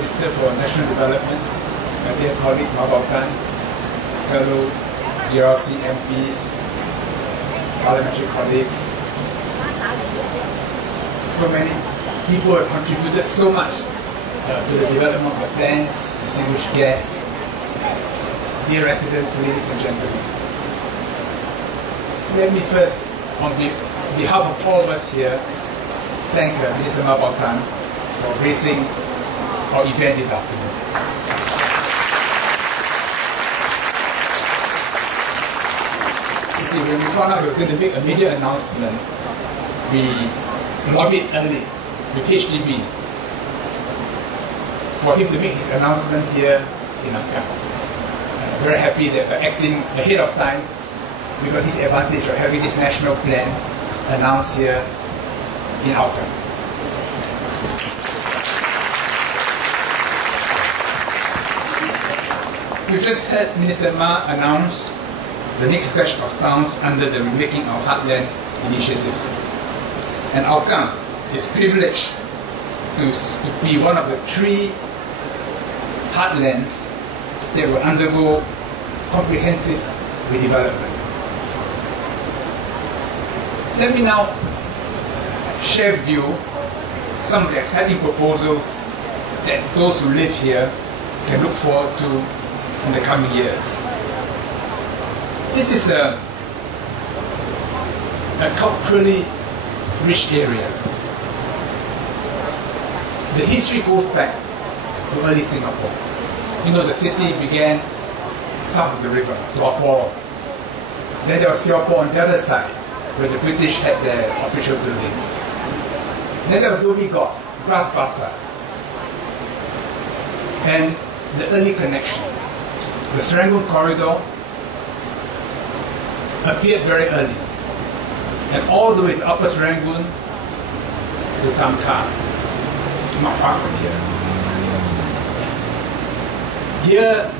Minister for National Development, my dear colleague Ma Bao-tan, fellow GRC MPs, parliamentary colleagues. So many people have contributed so much to the development of the plans, distinguished guests, dear residents, ladies and gentlemen. Let me first, on behalf of all of us here, thank Minister Ma Bao-tan for gracing our event this afternoon. You see, when we found out he was going to make a major announcement, we lobbied early with HDB for him to make his announcement here in Angkang. Very happy that by acting ahead of time, we got this advantage of having this national plan announced here in Angkang. We just had Minister Ma announce the next batch of towns under the Remaking Our Heartland initiative. And Angkang is privileged to be one of the 3 heartlands that will undergo comprehensive redevelopment. Let me now share with you some of the exciting proposals that those who live here can look forward to in the coming years. This is a culturally rich area. The history goes back to early Singapore. You know, the city began south of the river, Tuapor. Then there was Singapore on the other side, where the British had their official buildings. Then there was Dhoby Ghaut, Bras Basah, and the early connections. The Serangoon Corridor appeared very early, and all the way to Upper Serangoon to Tamka, not far from here. Here,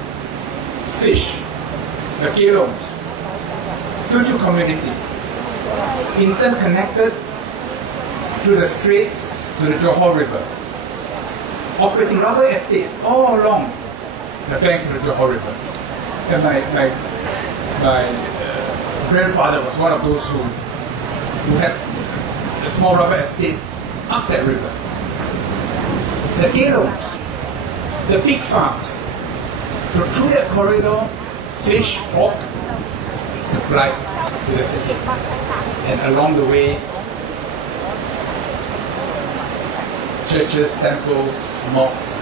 fish, the kelongs, Tujuh community, interconnected through the straits to the Johor River, operating rubber estates all along the banks of the Johor River. And my grandfather was one of those who had a small rubber estate up that river. The kelongs, the pig farms, through that corridor, fish, pork, supplied to the city. And along the way, churches, temples, mosques.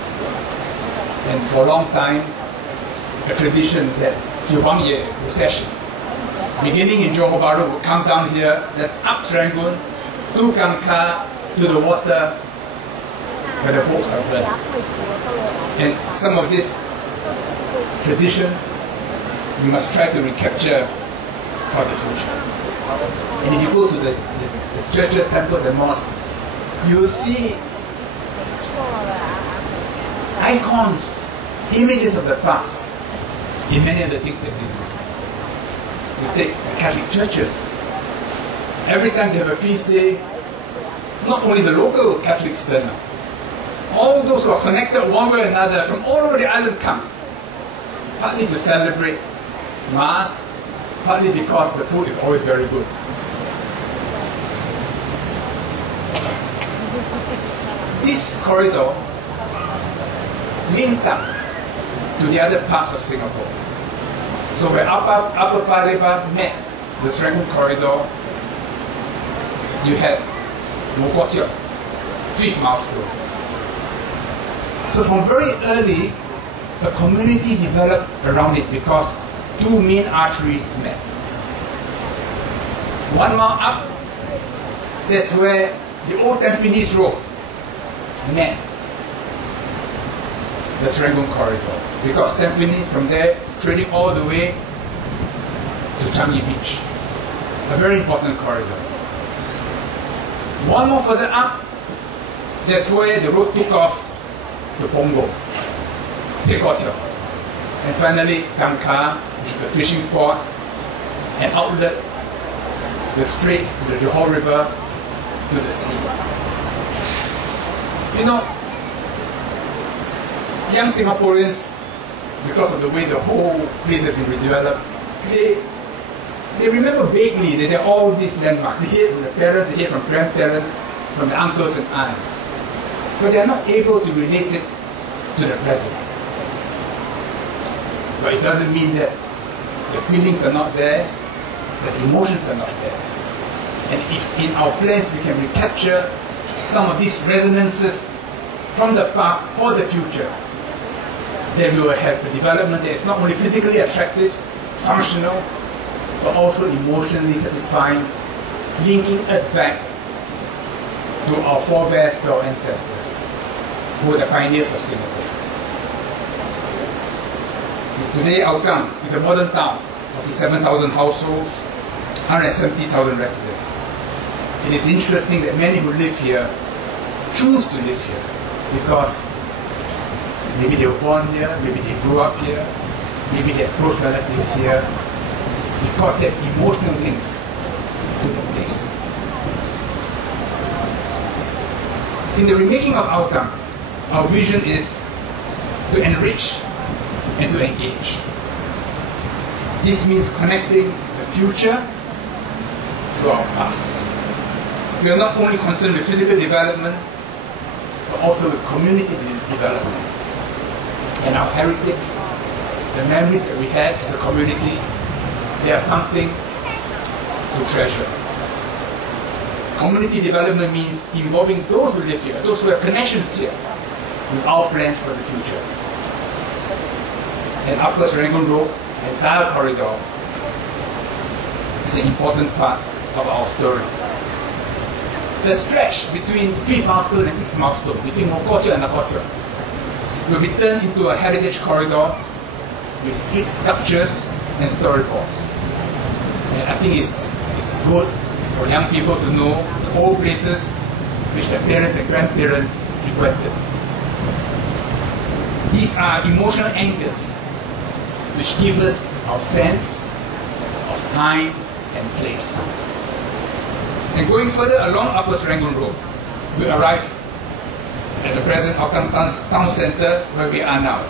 And for a long time, a tradition that Juhangye procession, beginning in Johor Bahru, would come down here, then up Serangoon, to Kangkar, to the water, where the boats are burned. And some of these traditions we must try to recapture for the future. And if you go to the churches, temples and mosques, you will see icons, images of the past in many of the things that we do. We take Catholic churches. Every time they have a feast day, not only the local Catholics turn up, all those who are connected one way or another from all over the island come, partly to celebrate Mass, partly because the food is always very good. This corridor linked up to the other parts of Singapore. So where Upper Paya Lebar met the Serangoon corridor, you had Mokotiok, 5th milestone. So from very early, a community developed around it because 2 main arteries met. 1 mile up, that's where the old Tampines Road met the Serangoon corridor, because Tampines from there trading all the way to Changi Beach, a very important corridor. 1 more further up, that's where the road took off to Punggol, Sekotiok, and finally Kangkar, the fishing port, and outlet to the straits, to the Johor River, to the sea. You know, young Singaporeans, because of the way the whole place has been redeveloped, they remember vaguely that there are all these landmarks. They hear it from the parents, they hear it from grandparents, from the uncles and aunts. But they are not able to relate it to the present. But it doesn't mean that the feelings are not there, that the emotions are not there. And if in our plans we can recapture some of these resonances from the past for the future, then we will have a development that is not only physically attractive, functional, but also emotionally satisfying, linking us back to our forebears, to our ancestors, who were the pioneers of Singapore. Today, Hougang is a modern town of 7,000 households, 170,000 residents. It is interesting that many who live here choose to live here because maybe they were born here, maybe they grew up here, maybe they have close relatives here, because they have emotional links to the place. In the remaking of Hougang, our vision is to enrich and to engage. This means connecting the future to our past. We are not only concerned with physical development, but also with community development. And our heritage, the memories that we have as a community, they are something to treasure. Community development means involving those who live here, those who have connections here, with our plans for the future. And Upper Serangoon Road, the entire corridor, is an important part of our story. The stretch between 5th milestone and 6th milestone, between Mokocha and Nakocha, will be turned into a heritage corridor with 6 sculptures and storyboards. And I think it's good for young people to know the old places which their parents and grandparents frequented. These are emotional anchors which give us our sense of time and place. And going further along Upper Serangoon Road, we arrive at the present Hougang Town Centre where we are now.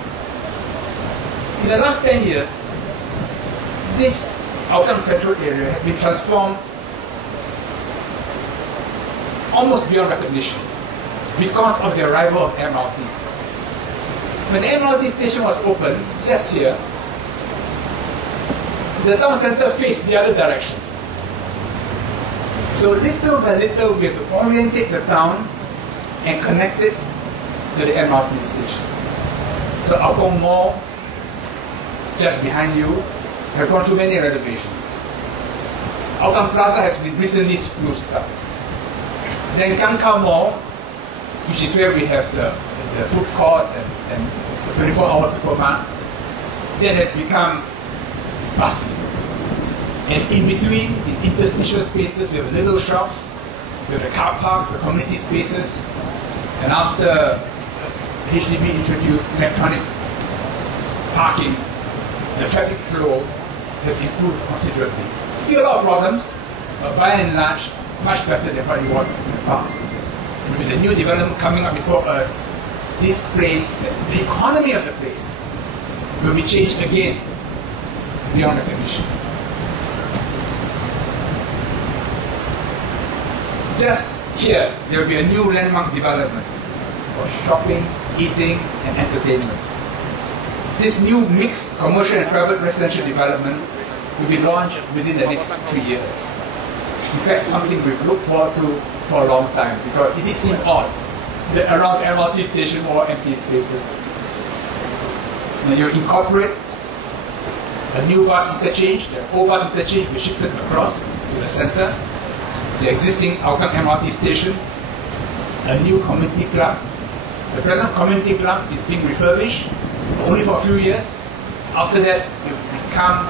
In the last 10 years, this Hougang Central area has been transformed almost beyond recognition because of the arrival of MRT. When the MRT station was opened last year, the town centre faced the other direction. So little by little we have to orientate the town and connect it to the MRT station. So Hougang Mall, just behind you, have gone through many renovations. Hougang Plaza has been recently spruced up. Then Kangkau Mall, which is where we have the food court and the 24-hour supermarket, that has become bustling. And in between, in interstitial spaces, we have little shops, we have the car parks, the community spaces, and after HDB introduced electronic parking, the traffic flow has improved considerably. Still a lot of problems, but by and large, much better than what it was in the past. And with the new development coming up before us, this place, the economy of the place, will be changed again beyond recognition. Just here, there will be a new landmark development for shopping, eating, and entertainment. This new mixed commercial and private residential development will be launched within the next 3 years. In fact, something we've looked forward to for a long time because it did seem odd that around the MRT station or empty spaces. Now you incorporate a new bus interchange, the old bus interchange we shifted across to the center, the existing Hougang MRT station, a new community club. The present community club is being refurbished only for a few years. After that, it will become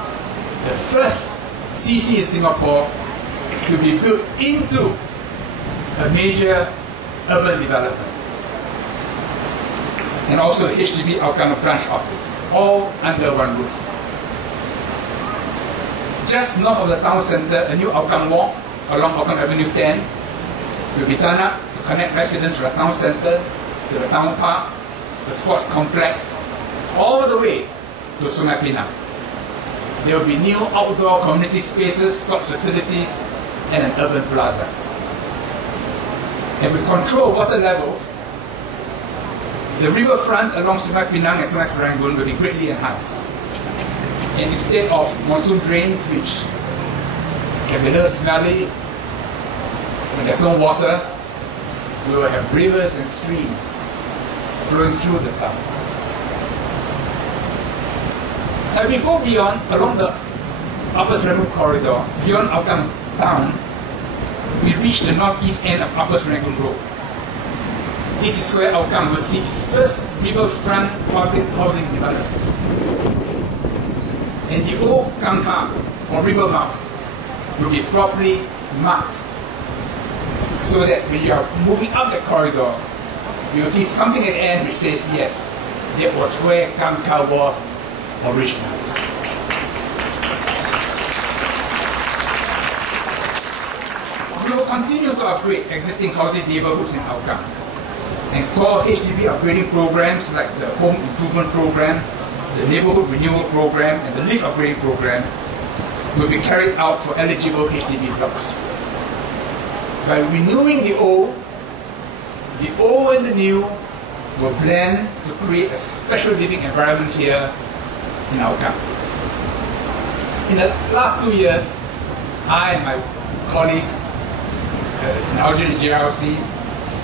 the first CC in Singapore to be built into a major urban development. And also the HDB Hougang branch office, all under one roof. Just north of the town centre, a new Hougang Walk along Hougang Avenue 10 will be done up to connect residents from the town centre to the town park, the sports complex, all the way to Sungai Pinang. There will be new outdoor community spaces, sports facilities, and an urban plaza. And with control water levels, the riverfront along Sungai Pinang and Sungai Serangoon will be greatly enhanced. And instead of monsoon drains, which can be a little smelly when there's no water, we will have rivers and streams flowing through the town. As we go beyond, along the Upper Serangoon corridor, beyond Hougang town, we reach the northeast end of Upper Serangoon Road. This is where Hougang will see its first riverfront public housing development. And the old Kangkang, or river mouth, will be properly marked, so that when you are moving up the corridor, you will see something at the end which says, yes, that was where Kangkang was originally. We will continue to upgrade existing housing neighborhoods in Hougang, and core HDB upgrading programs like the Home Improvement Program, the Neighborhood Renewal Program, and the Lift Upgrading Program will be carried out for eligible HDB blocks. By renewing the old and the new will blend to create a special living environment here in Hougang. In the last 2 years, I and my colleagues in Aljun and JRC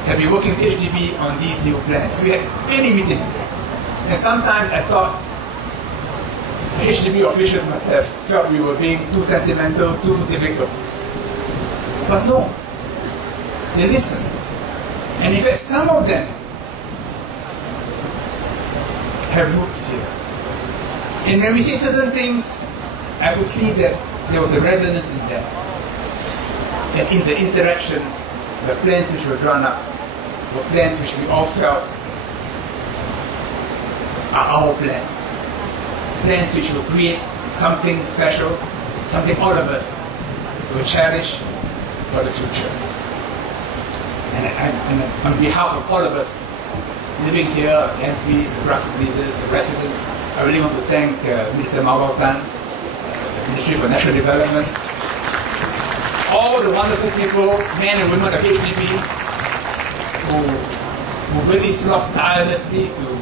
have been working with HDB on these new plans. We had many meetings, and sometimes I thought HDB officials must have felt we were being too sentimental, too difficult. But no, they listen. And in fact, some of them have roots here. And when we see certain things, I would see that there was a resonance in that. And in the interaction, the plans which were drawn up were plans which we all felt are our plans. Plans which will create something special, something all of us will cherish for the future. And on behalf of all of us living here, the MPs, the grassroots leaders, the residents, I really want to thank Mr. Mawao Tan, the Ministry for National Development, all the wonderful people, men and women of HDB, who really slog tirelessly to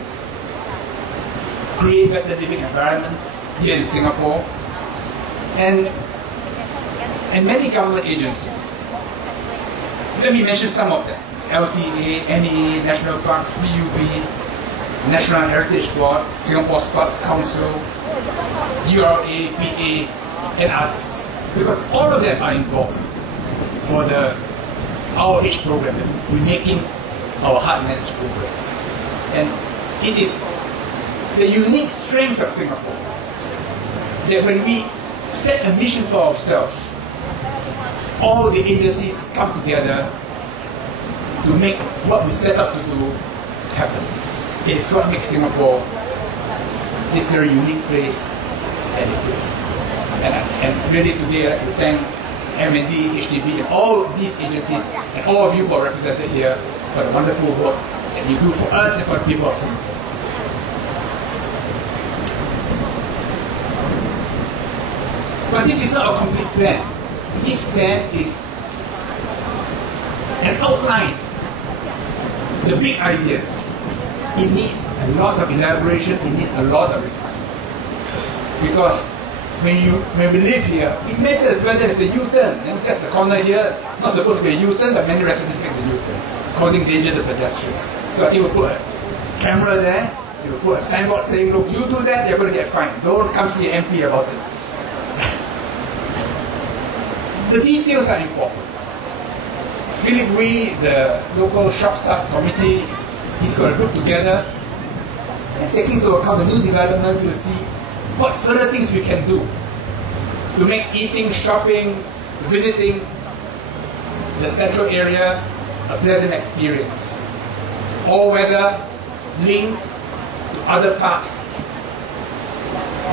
create better living environments here in Singapore, and many government agencies. Let me mention some of them: LTA, NEA, National Parks, PUB, National Heritage Board, Singapore Sports Council, URA, PA, and others. Because all of them are involved for the ROH program. We're making our Heartlands program. And it is the unique strength of Singapore that when we set a mission for ourselves, all the agencies come together to make what we set up to do happen. It is what makes Singapore this very unique place that it is. And really today I'd like to thank M&D, HDB, and all these agencies, and all of you who are represented here for the wonderful work that you do for us and for the people of Singapore. But this is not a complete plan. This plan is an outline, the big ideas. It needs a lot of elaboration, it needs a lot of refinement. Because when we live here, it matters whether there's a U-turn, and that's the corner here, not supposed to be a U-turn, but many residents make the U-turn, causing danger to pedestrians. So I think we'll put a camera there, we'll put a signboard saying, look, you do that, you're going to get fined. Don't come see an MP about it. The details are important. Philip Wee, the local shop committee, he's got a group together, and taking into account the new developments, we'll see what further things we can do to make eating, shopping, visiting the central area a pleasant experience, or whether linked to other parts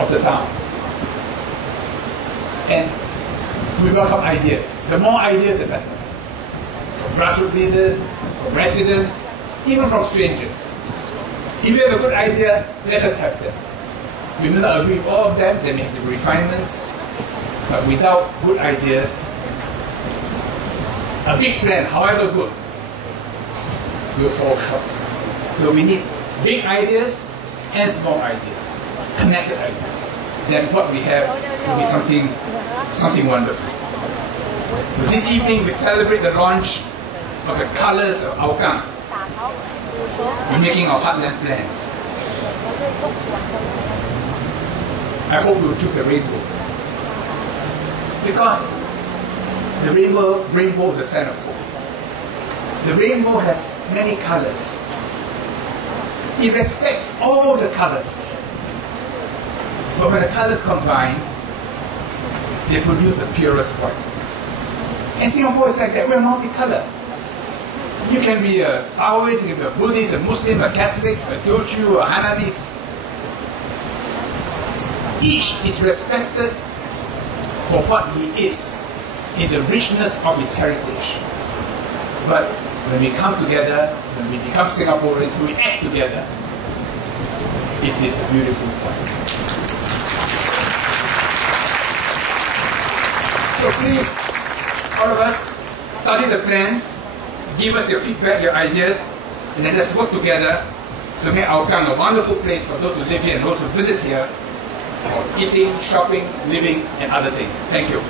of the town. And we welcome ideas. The more ideas, the better. From grassroots leaders, from residents, even from strangers. If you have a good idea, let us have them. We may not agree with all of them, there may have to be refinements, but without good ideas, a big plan, however good, will fall short. So we need big ideas and small ideas, connected ideas. Then what we have will be something wonderful. So this evening we celebrate the launch of the colors of Hougang. We're making our heartland plans. I hope we will choose a rainbow. Because the rainbow is a sign of hope. The rainbow has many colors. It respects all the colors. But when the colors combine, they produce the purest white. And Singapore is like that. We're multicolored. You can be a Taoist, you can be a Buddhist, a Muslim, a Catholic, a Teochew, a Hanabis. Each is respected for what he is in the richness of his heritage. But when we come together, when we become Singaporeans, we act together, it is a beautiful point. So please, all of us, study the plans, give us your feedback, your ideas, and then let's work together to make Hougang a wonderful place for those who live here and those who visit here for eating, shopping, living, and other things. Thank you.